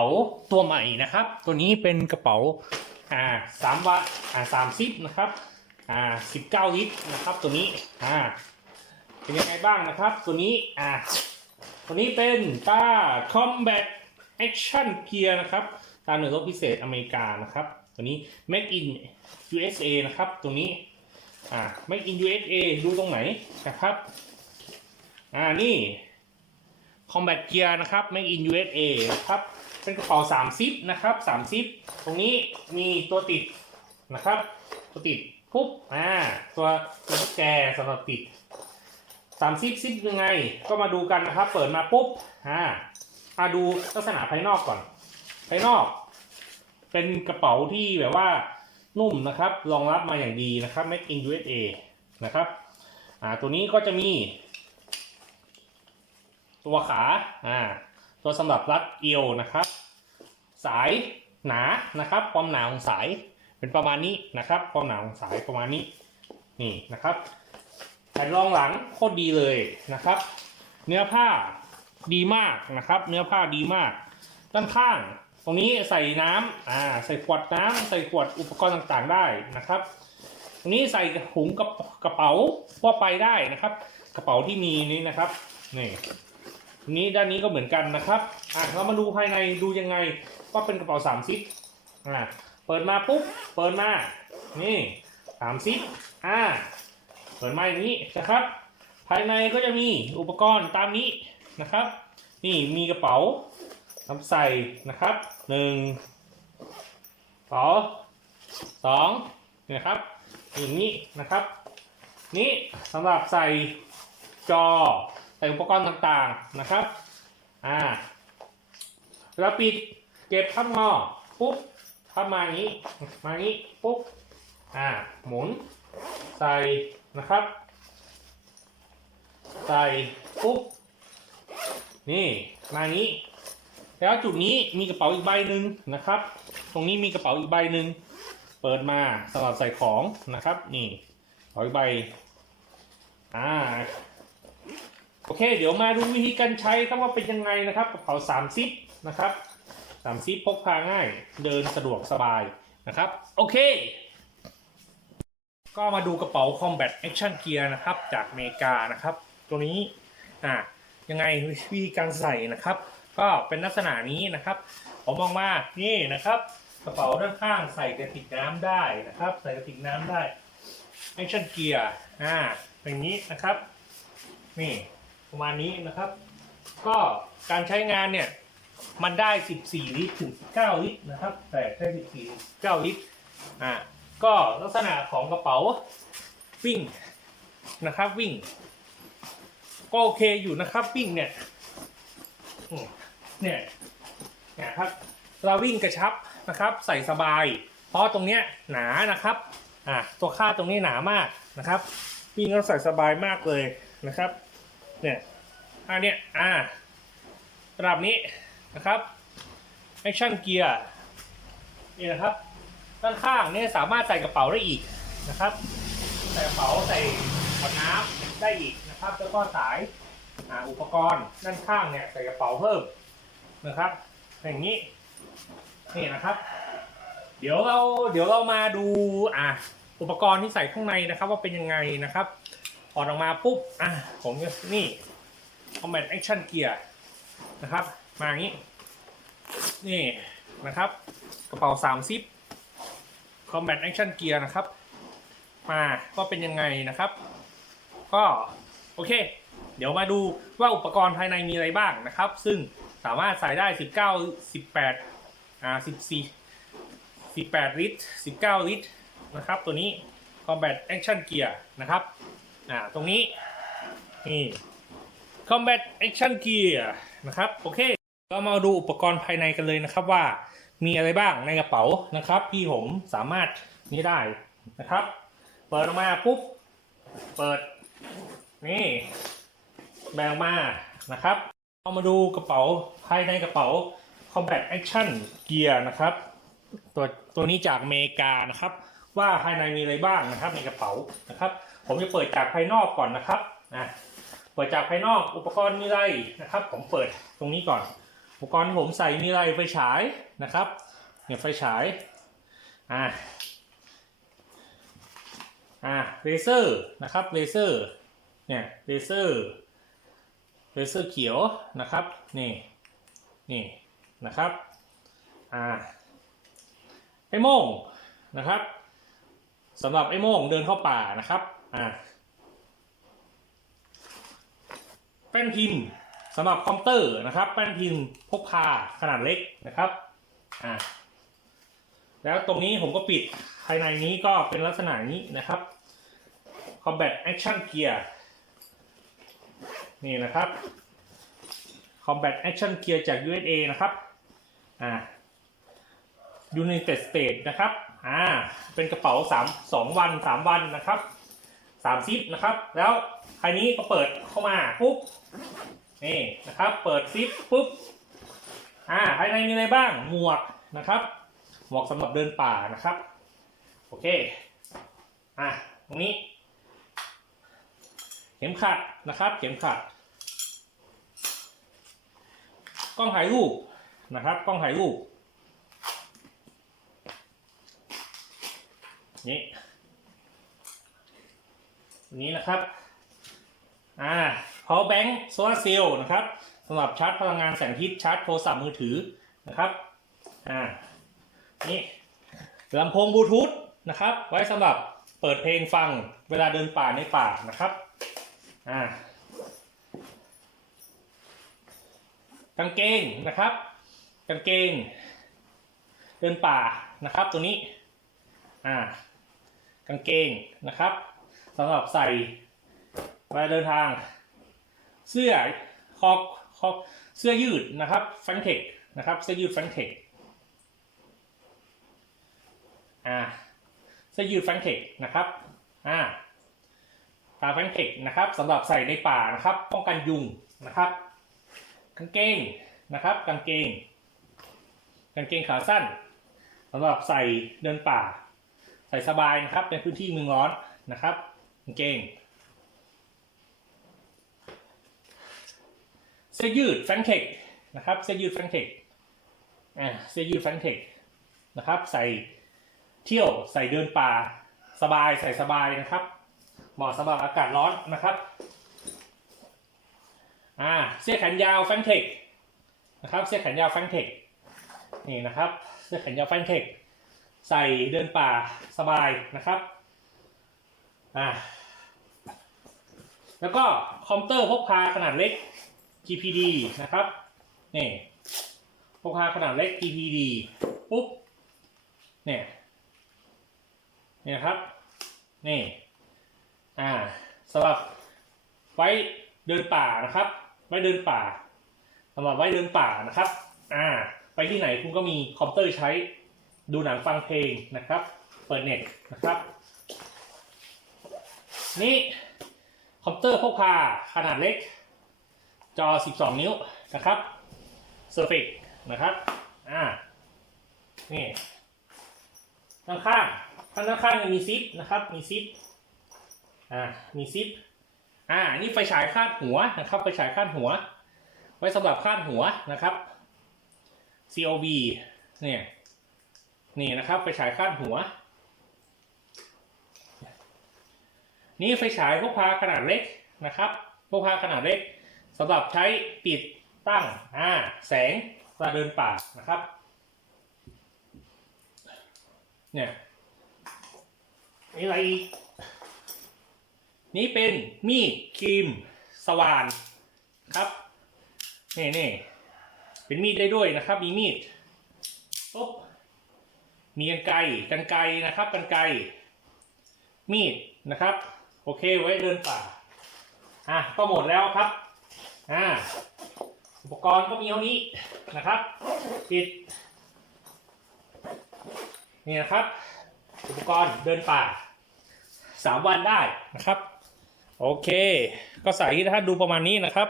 ป๋าตัวใหม่นะครับ ตัวนี้เป็นกระเป๋าอ่าสามวัตอ่าสามซิปนะครับอ่าสิบเก้าลิตรนะครับ ตัวนี้อ่าเป็นยังไงบ้างนะครับ ตัวนี้อ่าตัวนี้เป็นตา Combat Action Gear นะครับ ตาหน่วยรบพิเศษอเมริกานะครับ ตัวนี้ Made in USA นะครับ ตัวนี้อ่า Made in USA ดูตรงไหนนะครับอ่านี่ Combat Gear นะครับ Made in USA นะครับ เป็นกระเป๋า3ซิปนะครับ3ซิปตรงนี้มีตัวติดนะครับ ตัวติดปุ๊บอ่าตัวตัวแจสำหรับติด3ซิปซิปยังไง ก็มาดูกันนะครับ เปิดมาปุ๊บอ่ามาดูลักษณะภายนอกก่อน ภายนอก เป็นกระเป๋าที่แบบว่านุ่มนะครับรองรับมาอย่างดีนะครับ Made in USA นะครับอ่าตัวนี้ก็จะมี ตัวขาอ่า ตัวสำหรับรัดเอวนะครับ สายหนานะครับ ความหนาของสายเป็นประมาณนี้นะครับ ความหนาของสายประมาณนี้นี่นะครับแผ่นรองหลังโคตรดีเลยนะครับ เนื้อผ้าดีมากนะครับ เนื้อผ้าดีมาก ด้านข้าง ตรงนี้ใส่น้ำอ่าใส่ขวดน้ำใส่ขวดอุปกรณ์ต่างๆได้นะครับตรงนี้ใส่ถุงกระกระเป๋าว่าไปได้นะครับ กระเป๋าที่มีนี้นะครับนี่ ทีนี้ด้านนี้ก็เหมือนกันนะครับอะเรามาดูภายในดูยังไงก็เป็นกระเป๋าสามซิปอะเปิดมาปุ๊บเปิดมานี่สามซิปอ่าเปิดมาอย่างนี้นะครับ ภายในก็จะมีอุปกรณ์ตามนี้นะครับ นี่มีกระเป๋าสำใส่นะครับหนึ่งสองสองนี่นะครับอย่างนี้นะครับ นี่สำหรับใส่จอ ใส่อุปกรณ์ต่างๆนะครับ อ่าแล้วปิดเก็บพับงอปุ๊บพับมาอย่างนี้ มางนี้ปุ๊บ อ่า หมุน ใส่นะครับ ใส่ปุ๊บ นี่ มางนี้ แล้วจุดนี้มีกระเป๋าอีกใบหนึ่งนะครับ ตรงนี้มีกระเป๋าอีกใบหนึ่งเปิดมาสำหรับใส่ของนะครับ นี่กระเป๋าอีกใบ อ่า โอเค เดี๋ยวมาดูวิธีการใช้ครับว่าเป็นยังไงนะครับกระเป๋าสามซิปนะครับสามซิปพกพาง่าย เดินสะดวกสบายนะครับ โอเค ก็มาดูกระเป๋า Combat Action Gear นะครับ จากอเมริกานะครับ ตัวนี้อ่ายังไงวิธีการใส่นะครับ ก็เป็นลักษณะนี้นะครับ ผมมองว่านี่นะครับ กระเป๋าด้านข้างใส่กระติกน้ำได้นะครับ ใส่กระติกน้ำได้ Action Gear อ่าเป็นอย่างนี้นะครับ นี่ ประมาณนี้นะครับ ก็การใช้งานเนี่ยมันได้ 14 ลิตรถึง 19 ลิตรนะครับ แต่ได้14 9ลิตรอ่าก็ลักษณะของกระเป๋าวิ่งนะครับวิ่ง ก็โอเคอยู่นะครับวิ่งเนี่ยเนี่ยเนี่ยครับเราวิ่งกระชับนะครับใส่สบาย เพราะตรงเนี้ยหนานะครับอ่าตัวค่าดตรงนี้หนามากนะครับ วิ่งแล้วใส่สบายมากเลยนะครับ เนี่ยอันเนี้ยอ่าระดับนี้นะครับ action gear นี่นะครับ ด้านข้างเนี่ยสามารถใส่กระเป๋าได้อีกนะครับ ใส่กระเป๋าใส่ขวดน้ำได้อีกนะครับแล้วก็สายอ่าอุปกรณ์ด้านข้างเนี่ยใส่กระเป๋าเพิ่มนะครับ อย่างนี้นี่นะครับ เดี๋ยวเราเดี๋ยวเรามาดูอ่าอุปกรณ์ที่ใส่ข้างในนะครับ ว่าเป็นยังไงนะครับ ถอดออกมาปุ๊บอะผมนี่ Combat Action Gear นะครับ มาอย่างนี้นี่นะครับ กระเป๋าสามซิป Combat Action Gear นะครับ มาก็เป็นยังไงนะครับ ก็โอเค เดี๋ยวมาดูว่าอุปกรณ์ภายในมีอะไรบ้างนะครับ ซึ่งสามารถใส่ได้ 19 18อ่า14 18 ลิตร 19 ลิตรนะครับ ตัวนี้ Combat Action Gear นะครับ อ่าตรงนี้นี่ Combat Action Gear นะครับ โอเค ก็มาดูอุปกรณ์ภายในกันเลยนะครับว่ามีอะไรบ้างในกระเป๋านะครับที่ผมสามารถนี่ได้นะครับ เปิดออกมาปุ๊บ เปิด นี่ แบ่งมานะครับเอามาดูกระเป๋าภายในกระเป๋า Combat Action Gear นะครับ ตัวตัวนี้จากอเมริกานะครับ ว่าภายในมีอะไรบ้างนะครับในกระเป๋านะครับ ผมจะเปิดจากภายนอกก่อนนะครับนะเปิดจากภายนอกอุปกรณ์มีอะไรนะครับ ผมเปิดตรงนี้ก่อน อุปกรณ์ที่ผมใส่มีอะไรไฟฉายนะครับเนี่ยไฟฉายอ่าอ่าเลเซอร์นะครับเลเซอร์เนี่ยเลเซอร์เลเซอร์เขียวนะครับนี่นี่นะครับอ่าไอโม่งนะครับ สำหรับไอ้โม่งเดินเข้าป่านะครับอ่าแป้นพิมพ์สำหรับคอมเตอร์นะครับ แป้นพิมพ์พกพาขนาดเล็กนะครับอ่าแล้วตรงนี้ผมก็ปิดภายในนี้ก็เป็นลักษณะนี้นะครับ Combat Action Gear นี่นะครับ Combat Action Gear จาก USA นะครับอ่า United States นะครับ อ่าเป็นกระเป๋าสามสองวันสามวันนะครับสามซิปนะครับ แล้วภายนี้ก็เปิดเข้ามาปุ๊บนี่นะครับ เปิดซิปปุ๊บอ่าภายในมีอะไรบ้างหมวกนะครับ หมวกสำหรับเดินป่านะครับ โอเคอะตรงนี้ เข็มขัดนะครับ เข็มขัดกล้องถ่ายรูปนะครับ กล้องถ่ายรูป นี่นี้นะครับอ่า power bank solar cell นะครับสำหรับชาร์จพลังงานแสงอาทิตย์ชาร์จโทรศัพท์มือถือนะครับอ่านี่ลำโพงบลูทูธนะครับ ไว้สำหรับเปิดเพลงฟังเวลาเดินป่าในป่านะครับอ่ากางเกงนะครับกางเกง เดินป่านะครับตัวนี้อ่า กางเกงนะครับสำหรับใส่เวลาเดินทาง เสื้อคอคอเสื้อยืดนะครับฟันเทคนะครับเสื้อยืดฟันเทคอ่าเสื้อยืดฟันเทคนะครับอ่าตาฟันเทคนะครับสำหรับใส่ในป่านะครับ ป้องกันยุงนะครับกางเกงนะครับกางเกงกางเกงขาสั้นสำหรับใส่เดินป่า ใส่สบายนะครับในพื้นที่เมืองร้อนนะครับกางเกงเสื้อยืดแฟนเทคนะครับเสื้อยืดแฟนเทคอ่าเสื้อยืดแฟนเทคนะครับ ใส่เที่ยวใส่เดินป่าสบายใส่สบายนะครับเหมาะสำหรับอากาศร้อนนะครับอ่าเสื้อแขนยาวแฟนเทคนะครับเสื้อแขนยาวแฟนเทคนี่นะครับเสื้อแขนยาวแฟนเทค ใส่เดินป่าสบายนะครับอ่าแล้วก็คอมพิวเตอร์พกพาขนาดเล็ก GPD นะครับนี่พกพาขนาดเล็ก GPD ปุ๊บเนี่ยนี่นะครับนี่อ่าสำหรับไว้เดินป่านะครับ ไว้เดินป่าสำหรับไว้เดินป่านะครับ อ่า ไปที่ไหนคุณก็มีคอมพิวเตอร์ใช้ ดูหนังฟังเพลงนะครับ เปิดเน็ตนะครับ นี่คอมพิวเตอร์พกพาขนาดเล็ก จอ 12 นิ้วนะครับ Surface นะครับ อ่า นี่ข้างข้างข้างข้างมีซิปนะครับ มีซิป อ่า มีซิป อ่า นี่ไฟฉายคาดหัวนะครับ ไฟฉายคาดหัว ไว้สำหรับคาดหัวนะครับ COB เนี่ย นี่นะครับไฟฉายคาดหัว นี่ไฟฉายพกพาขนาดเล็กนะครับพกพาขนาดเล็กสำหรับใช้ติดตั้งอ่าแสงเวลาเดินป่านะครับเนี่ยนี่อะไรอีกนี่เป็นมีดครีมสว่านครับนี่นี่เป็นมีดได้ด้วยนะครับ มีมีดปุ๊บ มีกันไกรกันไกรนะครับกันไกรมีดนะครับ โอเคไว้เดินป่าอะก็หมดแล้วครับอ่าอุปกรณ์ก็มีเท่านี้นะครับปิดนี่นะครับ อุปกรณ์เดินป่าสามวันได้นะครับ โอเค ก็ใส่ให้ท่านดูประมาณนี้นะครับ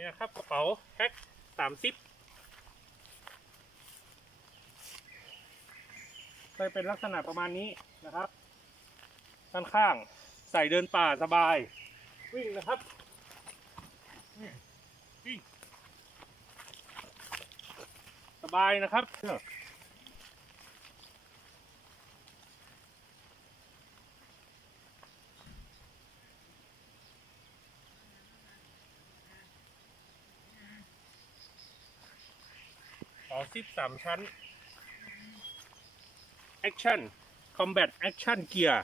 นี่นะครับกระเป๋าแฮกสามซิปจะเป็นลักษณะประมาณนี้นะครับ ด้านข้างใส่เดินป่าสบาย วิ่งนะครับวิ่งสบายนะครับ อ๋อซิปสามชั้น แอคชั่น คอมแบท แอคชั่น เกียร์